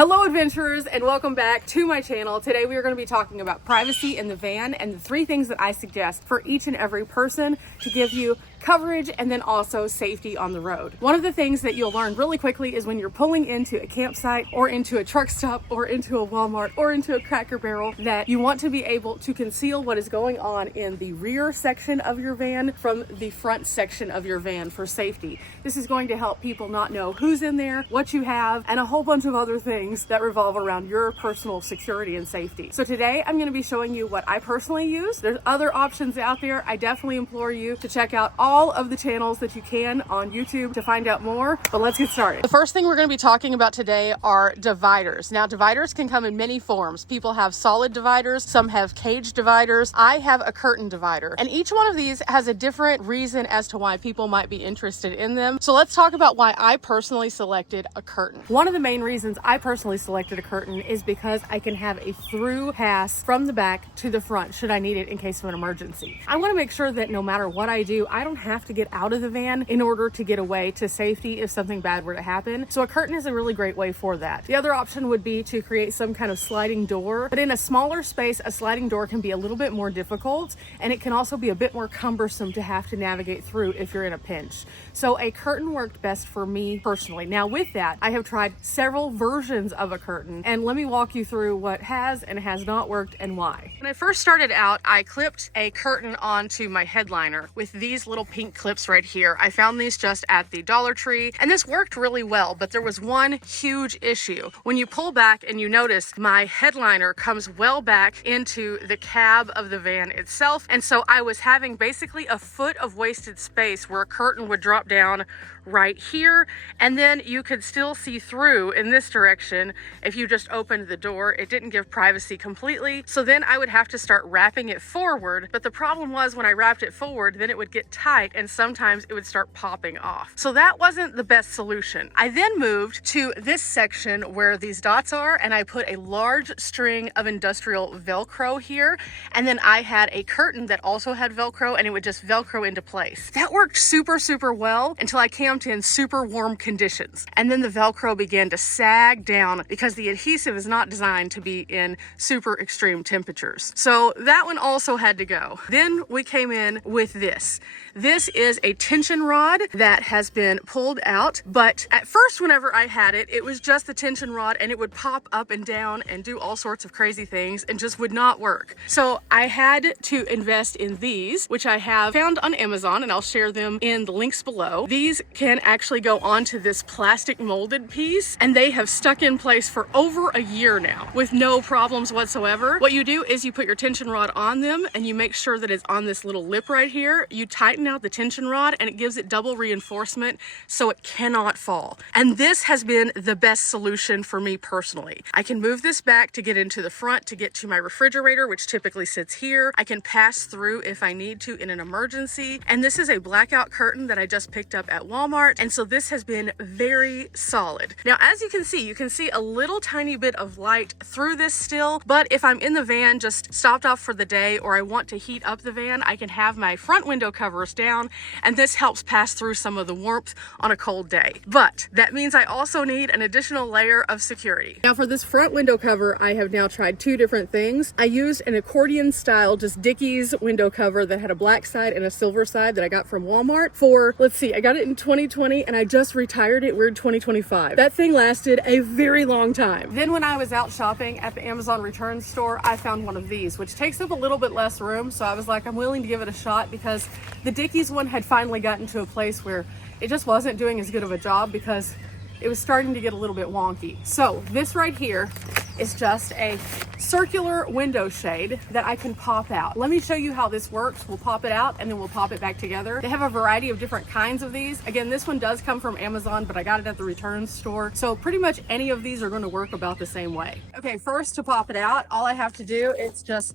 Hello adventurers, and welcome back to my channel. Today we are going to be talking about privacy in the van and the 3 things that I suggest for each and every person to give you coverage and then also safety on the road. One of the things that you'll learn really quickly is when you're pulling into a campsite or into a truck stop or into a Walmart or into a Cracker Barrel that you want to be able to conceal what is going on in the rear section of your van from the front section of your van for safety. This is going to help people not know who's in there, what you have, and a whole bunch of other things that revolve around your personal security and safety. So today I'm going to be showing you what I personally use. There's other options out there. I definitely implore you to check out all of the channels that you can on YouTube to find out more, but let's get started. The first thing we're going to be talking about today are dividers. Now, dividers can come in many forms. People have solid dividers, some have cage dividers. I have a curtain divider, and each one of these has a different reason as to why people might be interested in them. So let's talk about why I personally selected a curtain. One of the main reasons I personally selected a curtain is because I can have a through pass from the back to the front should I need it in case of an emergency. I want to make sure that no matter what I do, I don't have to get out of the van in order to get away to safety if something bad were to happen. So a curtain is a really great way for that. The other option would be to create some kind of sliding door, but in a smaller space, a sliding door can be a little bit more difficult, and it can also be a bit more cumbersome to have to navigate through if you're in a pinch. So a curtain worked best for me personally. Now with that, I have tried several versions of a curtain, and let me walk you through what has and has not worked and why. When I first started out, I clipped a curtain onto my headliner with these little pink clips right here. I found these just at the Dollar Tree, and this worked really well, but there was one huge issue. When you pull back and you notice my headliner comes well back into the cab of the van itself, and so I was having basically a foot of wasted space where a curtain would drop down right here, and then you could still see through in this direction if you just opened the door. It didn't give privacy completely, so then I would have to start wrapping it forward, but the problem was when I wrapped it forward, then it would get tight and sometimes it would start popping off. So that wasn't the best solution. I then moved to this section where these dots are, and I put a large string of industrial Velcro here, and then I had a curtain that also had Velcro, and it would just Velcro into place. That worked super well until I camped in super warm conditions, and then the Velcro began to sag down because the adhesive is not designed to be in super extreme temperatures. So that one also had to go. Then we came in with this. This is a tension rod that has been pulled out, but at first whenever I had it, it was just the tension rod, and it would pop up and down and do all sorts of crazy things and just would not work. So I had to invest in these, which I have found on Amazon, and I'll share them in the links below. These can actually go onto this plastic molded piece, and they have stuck in place for over a year now with no problems whatsoever. What you do is you put your tension rod on them, and you make sure that it's on this little lip right here. You tighten out the tension rod, and it gives it double reinforcement so it cannot fall. And this has been the best solution for me personally. I can move this back to get into the front to get to my refrigerator, which typically sits here. I can pass through if I need to in an emergency. And this is a blackout curtain that I just picked up at Walmart, and so this has been very solid. Now, as you can see a little tiny bit of light through this still, but if I'm in the van, just stopped off for the day, or I want to heat up the van, I can have my front window covers down, and this helps pass through some of the warmth on a cold day. But that means I also need an additional layer of security. Now for this front window cover, I have now tried 2 different things. I used an accordion style, just Dickies window cover that had a black side and a silver side that I got from Walmart for, let's see, I got it in 2020 and I just retired it. We're in 2025. That thing lasted a very long time. Then when I was out shopping at the Amazon return store, I found one of these, which takes up a little bit less room. So I was like, I'm willing to give it a shot, because the Dickies one had finally gotten to a place where it just wasn't doing as good of a job because it was starting to get a little bit wonky. So this right here is just a circular window shade that I can pop out. Let me show you how this works. We'll pop it out and then we'll pop it back together. They have a variety of different kinds of these. Again, this one does come from Amazon, but I got it at the return store. So pretty much any of these are going to work about the same way. Okay, first to pop it out, all I have to do is just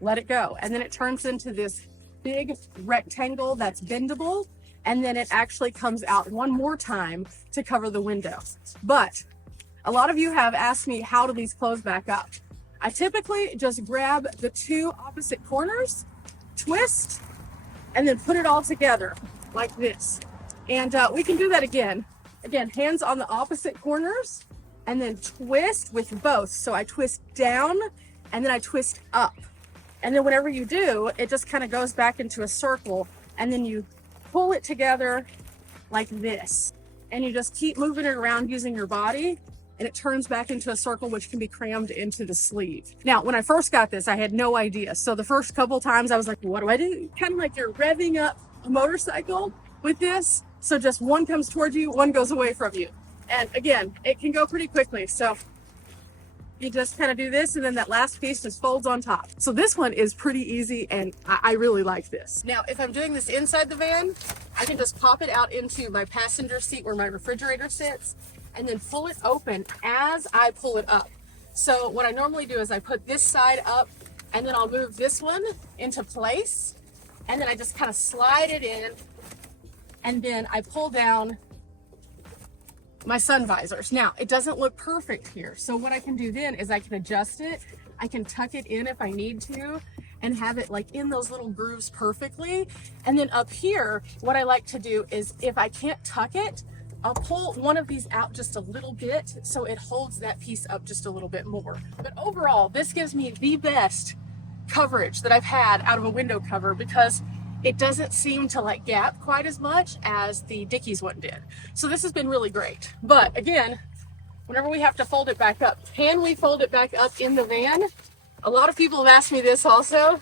let it go. And then it turns into this big rectangle that's bendable. And then it actually comes out one more time to cover the window. But a lot of you have asked me, how do these close back up? I typically just grab the 2 opposite corners, twist, and then put it all together like this. And we can do that again. Again, hands on the opposite corners, and then twist with both. So I twist down and then I twist up. And then whenever you do, it just kind of goes back into a circle, and then you pull it together like this. And you just keep moving it around using your body, and it turns back into a circle, which can be crammed into the sleeve. Now, when I first got this, I had no idea. So the first couple times I was like, what do I do? Kind of like you're revving up a motorcycle with this. So just one comes towards you, one goes away from you. And again, it can go pretty quickly. So you just kind of do this, and then that last piece just folds on top. So this one is pretty easy, and I really like this. Now, if I'm doing this inside the van, I can just pop it out into my passenger seat where my refrigerator sits, and then pull it open as I pull it up. So what I normally do is I put this side up, and then I'll move this one into place, and then I just kind of slide it in, and then I pull down my sun visors. Now, it doesn't look perfect here. So what I can do then is I can adjust it. I can tuck it in if I need to and have it like in those little grooves perfectly. And then up here, what I like to do is if I can't tuck it, I'll pull one of these out just a little bit so it holds that piece up just a little bit more. But overall, this gives me the best coverage that I've had out of a window cover because it doesn't seem to like gap quite as much as the Dickies one did. So this has been really great. But again, whenever we have to fold it back up, can we fold it back up in the van? A lot of people have asked me this also.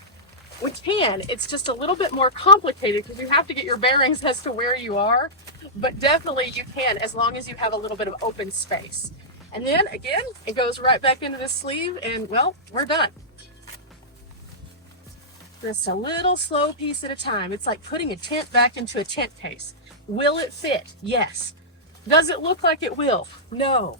We can. It's just a little bit more complicated because you have to get your bearings as to where you are. But definitely you can, as long as you have a little bit of open space. And then again, it goes right back into this sleeve, and well, we're done. Just a little slow piece at a time. It's like putting a tent back into a tent case. Will it fit? Yes. Does it look like it will? No.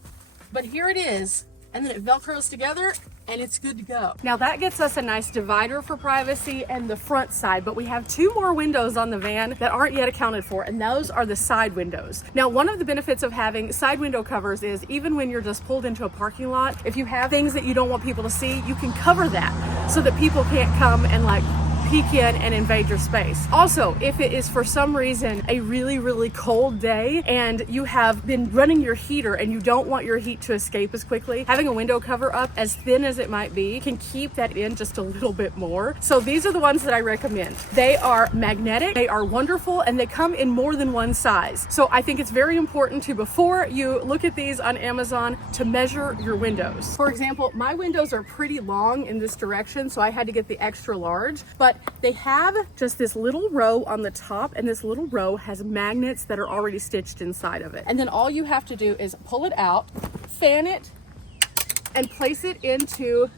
But here it is, and then it Velcros together, and it's good to go. Now that gets us a nice divider for privacy and the front side, but we have two more windows on the van that aren't yet accounted for, and those are the side windows. Now, one of the benefits of having side window covers is even when you're just pulled into a parking lot, if you have things that you don't want people to see, you can cover that so that people can't come and like peek in and invade your space. Also, if it is for some reason a really cold day and you have been running your heater and you don't want your heat to escape as quickly, having a window cover up, as thin as it might be, can keep that in just a little bit more. So these are the ones that I recommend. They are magnetic, they are wonderful, and they come in more than one size. So I think it's very important to, before you look at these on Amazon, to measure your windows. For example, my windows are pretty long in this direction, so I had to get the extra large, but they have just this little row on the top, and this little row has magnets that are already stitched inside of it. And then all you have to do is pull it out, fan it, and place it into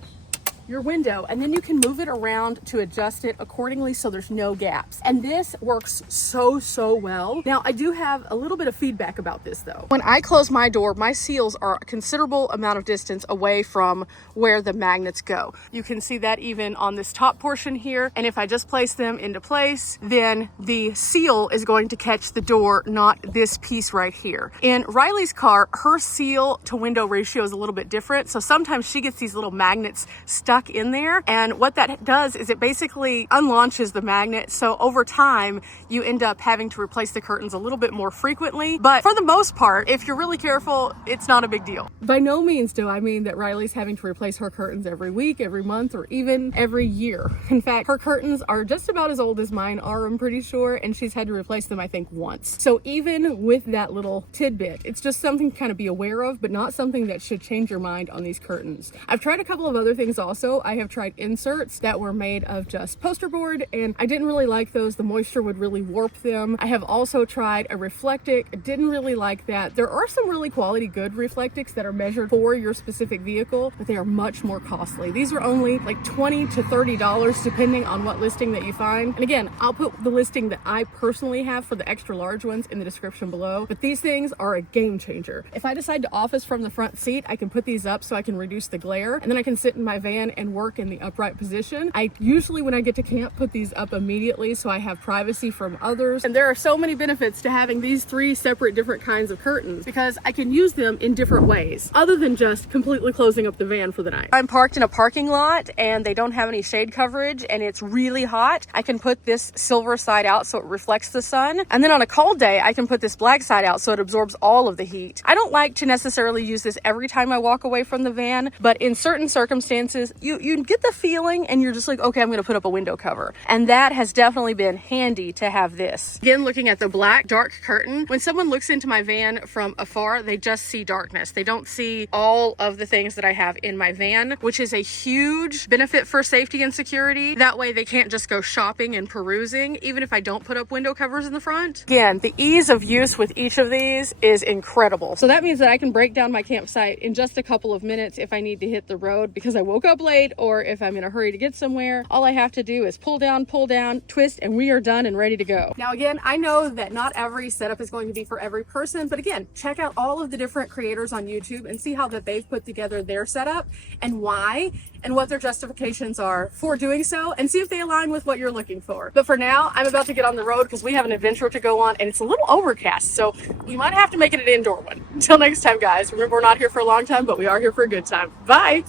your window, and then you can move it around to adjust it accordingly so there's no gaps. And this works so well. Now, I do have a little bit of feedback about this though. When I close my door, my seals are a considerable amount of distance away from where the magnets go. You can see that even on this top portion here. And if I just place them into place, then the seal is going to catch the door, not this piece right here. In Riley's car, her seal to window ratio is a little bit different. So sometimes she gets these little magnets stuck in there, and what that does is it basically unlaunches the magnet, so over time you end up having to replace the curtains a little bit more frequently. But for the most part, if you're really careful, it's not a big deal. By no means do I mean that Riley's having to replace her curtains every week, every month, or even every year. In fact, her curtains are just about as old as mine are, I'm pretty sure, and she's had to replace them I think once. So even with that little tidbit, it's just something to kind of be aware of, but not something that should change your mind on these curtains. I've tried a couple of other things also. I have tried inserts that were made of just poster board, and I didn't really like those. The moisture would really warp them. I have also tried a Reflectic. I didn't really like that. There are some really quality good Reflectics that are measured for your specific vehicle, but they are much more costly. These are only like $20 to $30 depending on what listing that you find. And again, I'll put the listing that I personally have for the extra large ones in the description below, but these things are a game changer. If I decide to office from the front seat, I can put these up so I can reduce the glare, and then I can sit in my van and work in the upright position. I usually, when I get to camp, put these up immediately so I have privacy from others. And there are so many benefits to having these 3 separate different kinds of curtains because I can use them in different ways other than just completely closing up the van for the night. I'm parked in a parking lot and they don't have any shade coverage and it's really hot. I can put this silver side out so it reflects the sun. And then on a cold day, I can put this black side out so it absorbs all of the heat. I don't like to necessarily use this every time I walk away from the van, but in certain circumstances, you get the feeling and you're just like, okay, I'm gonna put up a window cover. And that has definitely been handy to have this. Again, looking at the black dark curtain, when someone looks into my van from afar, they just see darkness. They don't see all of the things that I have in my van, which is a huge benefit for safety and security. That way they can't just go shopping and perusing, even if I don't put up window covers in the front. Again, the ease of use with each of these is incredible. So that means that I can break down my campsite in just a couple of minutes if I need to hit the road because I woke up late, or if I'm in a hurry to get somewhere. All I have to do is pull down, twist, and we are done and ready to go. Now again, I know that not every setup is going to be for every person, but again, check out all of the different creators on YouTube and see how that they've put together their setup and why and what their justifications are for doing so, and see if they align with what you're looking for. But for now, I'm about to get on the road because we have an adventure to go on and it's a little overcast, so we might have to make it an indoor one. Until next time, guys, remember we're not here for a long time, but we are here for a good time. Bye.